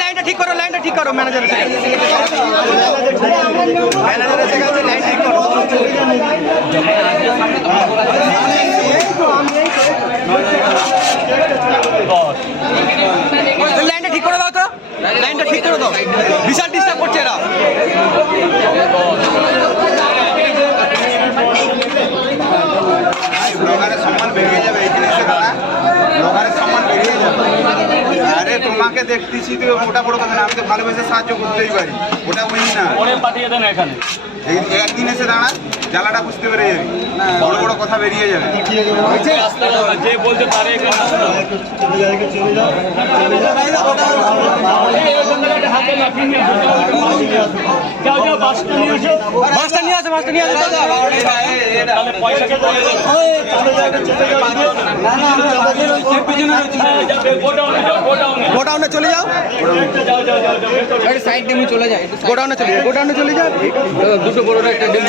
লাইনটা ঠিক করো, লাইনটা ঠিক করো, ম্যানেজার এসে গেছে, ম্যানেজার এসে গেছে, লাইন ঠিক করো। লাইনটা ঠিক করে দাও তো, লাইনটা ঠিক করে দাও, বিশাল ডিস্টার্ব করছে এরা। ব্লগারের সম্মান বেরিয়ে যাবে, এই জিনিসটা দাঁড়া, ব্লগারের সম্মান বেরিয়ে যাবে। আরে তোমাকে দেখতেছি তো, ওটা বড় কথা না, আমি তো ভালোবেসে সাহায্য করতেই পারি, ওটা ওই না। পাঠিয়ে দেন এখানে, একদিন এসে দাঁড়া, জ্বালাটা বুঝতে পেরে যাবি, বড় বড় কথা বেরিয়ে যাবে। যে বলতে পারে বাসটা নিয়ে আসে, বাসটা নিয়ে আসে, গোডাউনে চলে যাও, সাইড ডিমে চলে যায়, গোডাউনে চলে যাও, গোডাউনে চলে যাও, দুটো বড় একটা ডিম,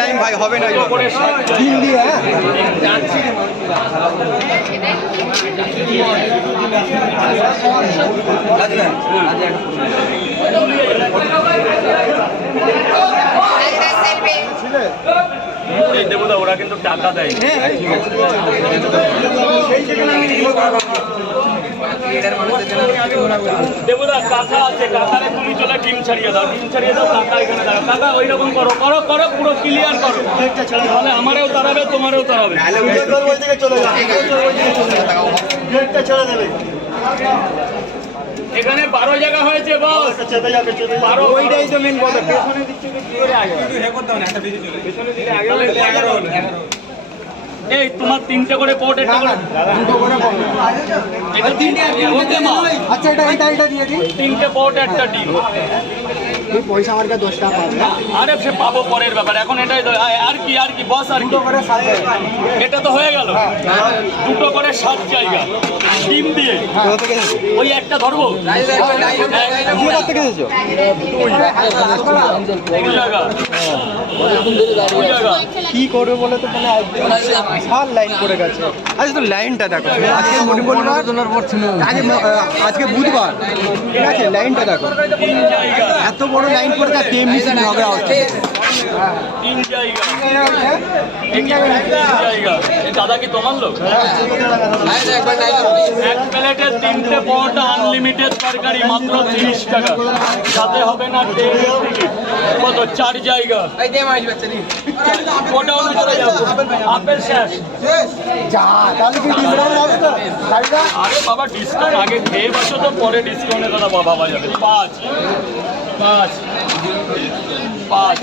লাইন ভাই হবে না ডিম দিয়ে। দেবদা ওরা কিন্তু টাকা দেয়, দেবদা কাকা আছে, কাকারে তুমি চলে ডিম ছাড়িয়ে দাও, ডিম ছাড়িয়ে দাও, কাকা এখানে দাও, কাকা ওই রকম করো, করো করো, পুরো ক্লিয়ার করো, তাহলে আমারও তাড়াবে, তোমারও তাড়াবে। এখানে 12 জায়গা হয়েছে বস, 12 ওইটাই তো মেন কথা, পেছনে দিচ্ছে কি করে আগে পেছনে দিলে আগে হলে 11 হলো। এই তোমার 3টে করে পট, একটা করে দুটো করে পট, এটা 3টে ওকে মা, আচ্ছা এটা দিয়ে দিন, 3টে পট একটা ডিম, তুই পয়সা আমার কাছে 10 টাকা পাবি। আরে সে পাবো পরের ব্যাপার, এখন এটাই তো, আর কি বস, আর কি এটা তো হয়ে গেল, দুটো করে 7 জায়গা ডিম দিয়ে, ওই একটা ধরবো, কি করবে বলে তো, মানে বিশাল লাইন পড়ে গেছে। আচ্ছা তো লাইনটা দেখো, আজকে আজকে বুধবার, ঠিক আছে, লাইনটা দেখো, এত বড় লাইন পড়ে যায়, টেম মিশিং হবে। 3 জায়গা, দাদা কি তোমার লোক? এক প্লেটে 3টে পট আনলিমিটেড তরকারি, মাত্র 30 টাকা, সাথে হবে না কত, 4 জায়গা, ওটাও চলে যাবো, আপেল শেষ। আরে বাবা ডিসকাউন্ট আগে খেয়ে বসো তো, পরে ডিসকাউন্টের কথা ভাবা যাবে। 5 5 5